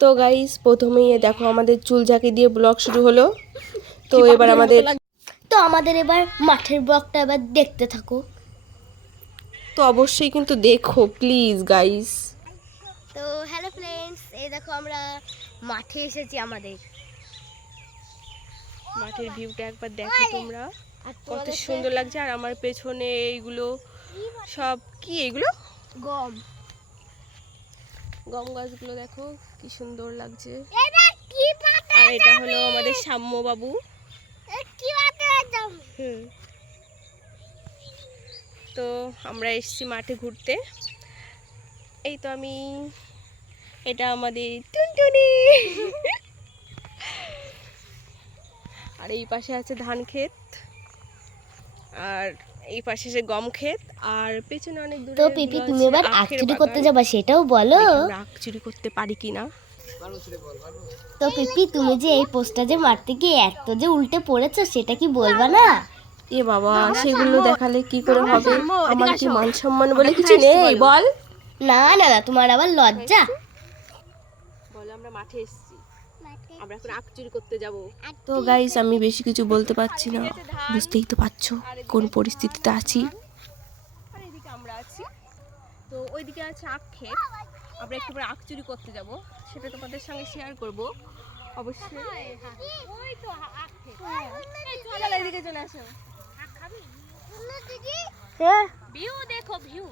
তো গাইস প্রথমেই দেখো আমাদের চুল ঝাঁকি দিয়ে ব্লগ শুরু হলো। তো এবার আমাদের এবার মাঠের ব্লগটা এবার দেখতে থাকো। তো অবশ্যই কিন্তু দেখো প্লিজ গাইস। তো হ্যালো ফ্রেন্ডস, এই দেখো আমরা মাঠে এসেছি। আমাদের মাঠের ভিউটা একবার দেখো তোমরা, কত সুন্দর লাগছে। আর আমার পেছনে এইগুলো সব কি, এগুলো গম গম গাছগুলো দেখো কি সুন্দর লাগছে। আর এটা হলো আমাদের সাম্য বাবু। তো আমরা এসেছি মাঠে ঘুরতে। এই তো আমি, এটা আমাদের টুনটুনি। আর এই পাশে আছে ধান ক্ষেত, আর এই পাশে আছে গম ক্ষেত, আর পেছনে অনেক দূরে। তো পিপি তুমি এবার আখ চুরি করতে যাবা সেটাও বলো। আখ চুরি করতে পারি কিনা। তো পিপি তুমি যে এই পোস্টটা যে মারতে গিয়ে এত যে উল্টে পড়েছো সেটা কি বলবা না? এ বাবা, সেগুলো দেখালে কি করে হবে? আমার কি মান সম্মান বলে কিছু নেই বল? না না না, তোমার আবার লজ্জা। বলো, আমরা মাঠে এসেছি, আমরা এখন আখ চুরি করতে যাব। তো গাইস আমি বেশি কিছু বলতে পারছি না, বুঝতেই তো পারছো কোন পরিস্থিতিতে আছি। আর এদিকে আমরা আছি, তো ওইদিকে আছে আখ ক্ষেত। আমরা একটু পরে আখ চুরি করতে যাব, সেটা তোমাদের সঙ্গে শেয়ার করব অবশ্যই। ওই তো আখ ক্ষেত, চলো এদিকে চলে আসো। আখ খাবি? হ্যাঁ, ভিউ দেখো, ভিউ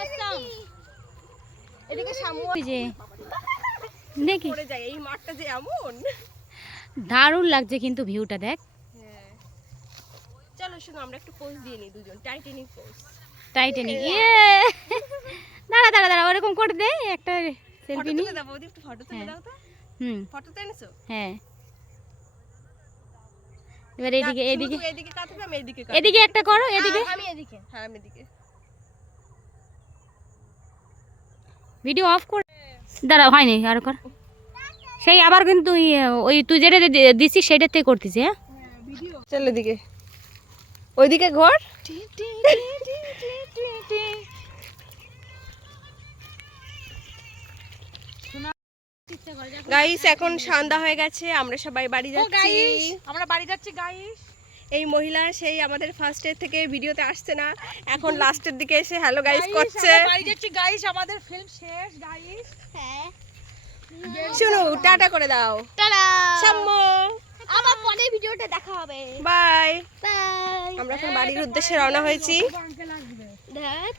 অসাম। এদিকে সামু যে দেখি পড়ে যায়, এই মাঠটা যে এমন দারুণ লাগছে কিন্তু ভিউটা দেখ। হ্যাঁ, চলো শোনো আমরা একটু পোজ দিয়ে নিই দুজন, টাইটানিক পোজ। টাইটানিক, ইয়ে দাঁড়া দাঁড়া দাঁড়া, ওরকম করে দে একটা সেলফি নি। তুলে দাও বৌদি, একটু ফটো তুলে দাও তো। ফটো তো এনেছো? হ্যাঁ, এবার এদিকে এদিকে এদিকে কাটবে, আমি এদিকে এদিকে একটা করো, এদিকে। আমি এদিকে, হ্যাঁ আমি এদিকে। ভিডিও অফ করে দাঁড়া, হয়নি আর কর। সেই আবার কিন্তু ওই তুই যেটা দিছিস সেটাতে করতিস। হ্যাঁ, চল এদিকে, ওইদিকে ঘর। গাইস এখন সন্ধ্যা হয়ে গেছে, আমরা সবাই বাড়ি যাচ্ছি। আমরা বাড়ি যাচ্ছি গাইস। এই মহিলা সেই আমাদের ফার্স্টের থেকে ভিডিওতে আসছে না, এখন লাস্টের দিকে এসে হ্যালো গাইস করছে। বাড়ি যাচ্ছি গাইস, আমাদের ফিল্ম শেষ গাইস। হ্যাঁ, শুনো, টাটা করে দাও। টাটা। সাম্য, আবার পরের ভিডিওতে দেখা হবে। বাই। বাই। আমরা এখন বাড়ির উদ্দেশ্যে রওনা হয়েছি। ধ্যাৎ।